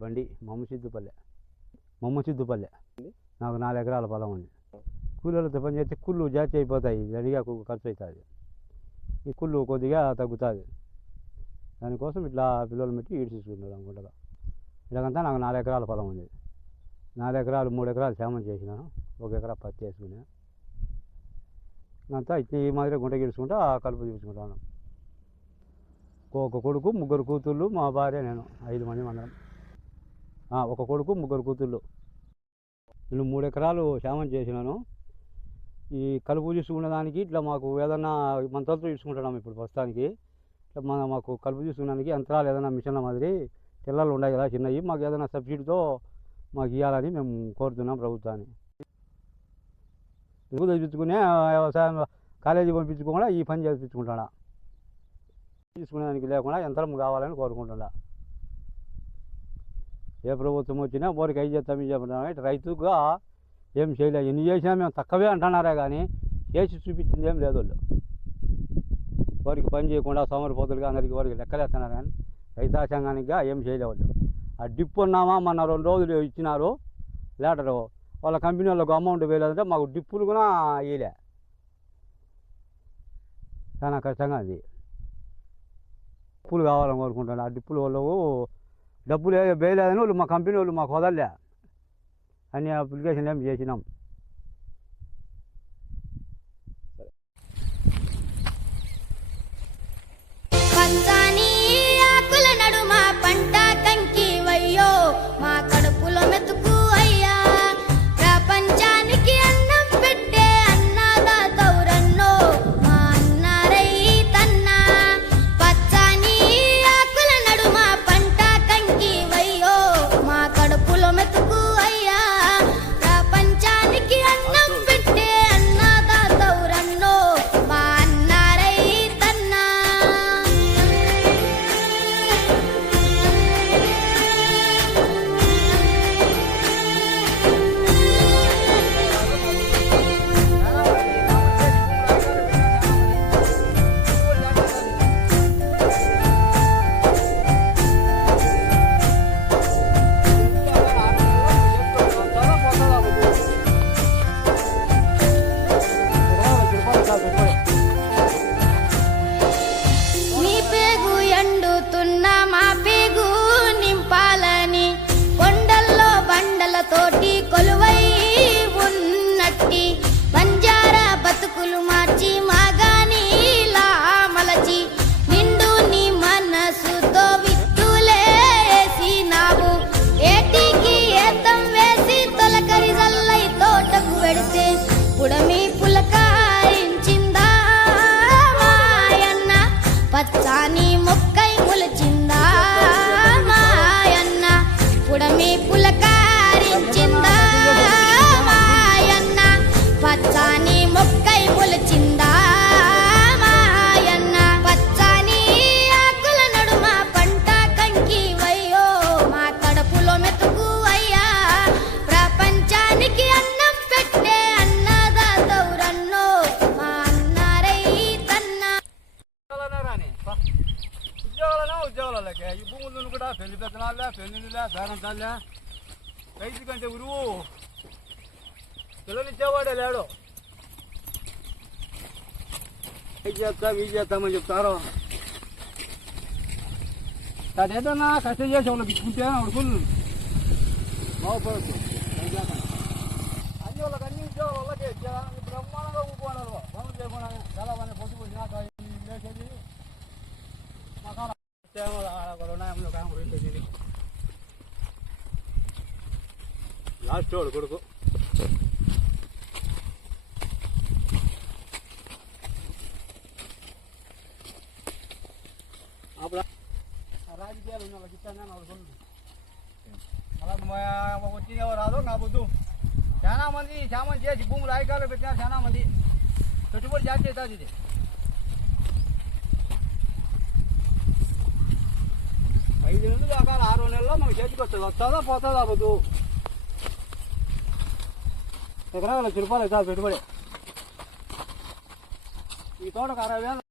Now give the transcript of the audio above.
బండి మమ్మ మమ్మసిద్దుపల్లె. మమ్మ నాకు నాలుగు ఎకరాల పొలం ఉంది. కూలీలతో పని చేస్తే కుళ్ళు జాతి అయిపోతాయి. రెడీగా ఖర్చు అవుతుంది ఈ కుళ్ళు కొద్దిగా తగ్గుతుంది. దానికోసం ఇట్లా పిల్లలు పెట్టి ఈడ్చుకుంటారు అనుకుంటా. ఇలాగంతా నాకు నాలుగు ఎకరాల పొలం ఉంది. నాలుగు ఎకరాలు మూడు ఎకరాలు సేమం చేసినాను. ఒక ఎకరా పత్తి వేసుకున్నా. అంతా ఇట్లా ఈ మాదిరి గుంట గీడ్చుకుంటా కలుపు తీసుకుంటాను ఒక కొడుకు ముగ్గురు కూతుళ్ళు మా భార్య నేను ఐదు మంది మందరం. ఒక కొడుకు ముగ్గురు కూతుళ్ళు. నేను మూడు ఎకరాలు శామం చేసినాను. ఈ కలుపు చూసుకునేదానికి ఇట్లా మాకు ఏదన్నా మంత్రాలతో తీసుకుంటున్నాం ఇప్పుడు ప్రస్తుతానికి. ఇట్లా మన మాకు కలుపు చూసుకునేదానికి యంత్రాలు ఏదైనా మిషన్ల మాదిరి పిల్లలు ఉన్నాయి కదా చిన్నవి మాకు ఏదైనా సబ్సిడీతో మాకు ఇవ్వాలని మేము కోరుతున్నాం ప్రభుత్వాన్ని. తెలుగు తెప్పించుకునే వ్యవసాయం కాలేజీ పంపించుకోకుండా ఈ పని చేపించుకుంటాడా తీసుకునేదానికి లేకుండా యంత్రం కావాలని కోరుకుంటున్నా. ఏ ప్రభుత్వం వచ్చినా బోరికి అయి చేస్తాం ఇది చెప్తున్నాం ఇటు రైతుగా ఏం చేయలేదు ఎన్ని చేసినా మేము తక్కువే అంటున్నారే కానీ చేసి చూపించింది ఏం లేదు వాళ్ళు. వారికి పని చేయకుండా సోమరిపోతులుగా అందరికి వారికి లెక్కలేస్తున్నారు కానీ రైతా సంఘానికిగా ఏం చేయలేవాళ్ళు ఆ డిప్ ఉన్నామా? మొన్న రెండు రోజులు ఇచ్చినారు లేటరు. వాళ్ళ కంపెనీ వాళ్ళకు అమౌంట్ వేయలేదంటే మాకు డిప్పులు కూడా వేయలే. చాలా కష్టంగా అది డిప్పులు కావాలని కోరుకుంటాను ఆ డిప్పులు వాళ్ళకు డబ్బులు వేయలేదని వాళ్ళు మా కంపెనీ వాళ్ళు మాకు వదలలే అన్ని అప్లికేషన్ ఏం చేసినాం ఉద్యోగాలకే. ఈ భూములు కూడా పెళ్ళి పెత్తనాలే పెళ్ళిళ్ళే బేరంతాలే రైతు కంటే ఉరువు పిల్లలిచ్చేవాడే లేడు. ఇది చేస్తాం ఇది చేస్తామని చెప్తారు? అదేదన్నా కష్టం చేసి వాళ్ళకి ఇచ్చుకుంటే అడుగులు బాగుపడచ్చు అన్ని వాళ్ళకి అన్ని ఉద్యోగాలు వాళ్ళకే. బ్రహ్మాండంగా ఊపుకున్నారు పనులు చేయకుండా చాలా మంది లాస్ట్ వాడు కొడుకు అప్పుడు ఆ రాజకీయాలు ఉన్న వాళ్ళకి ఇస్తాను నేను వాళ్ళకి ఉంది. అలా మా- వచ్చి ఎవరు రాదో నా బుద్ధు చాలా మంది చాలా చేసి భూములు రాయకాలు పెట్టినారు చాలా మంది పెట్టుబడి జాస్తి అవుతుంది ఇది ఐదు నెలలు కాక ఆరు నెలల్లో మనకు చేతికి వస్తుంది. వస్తుందా పోతుందా అవ్వదు ఎకరా లక్ష రూపాయలు అవుతుంది పెట్టుబడి? ఈ తోటకు అరవై వేలు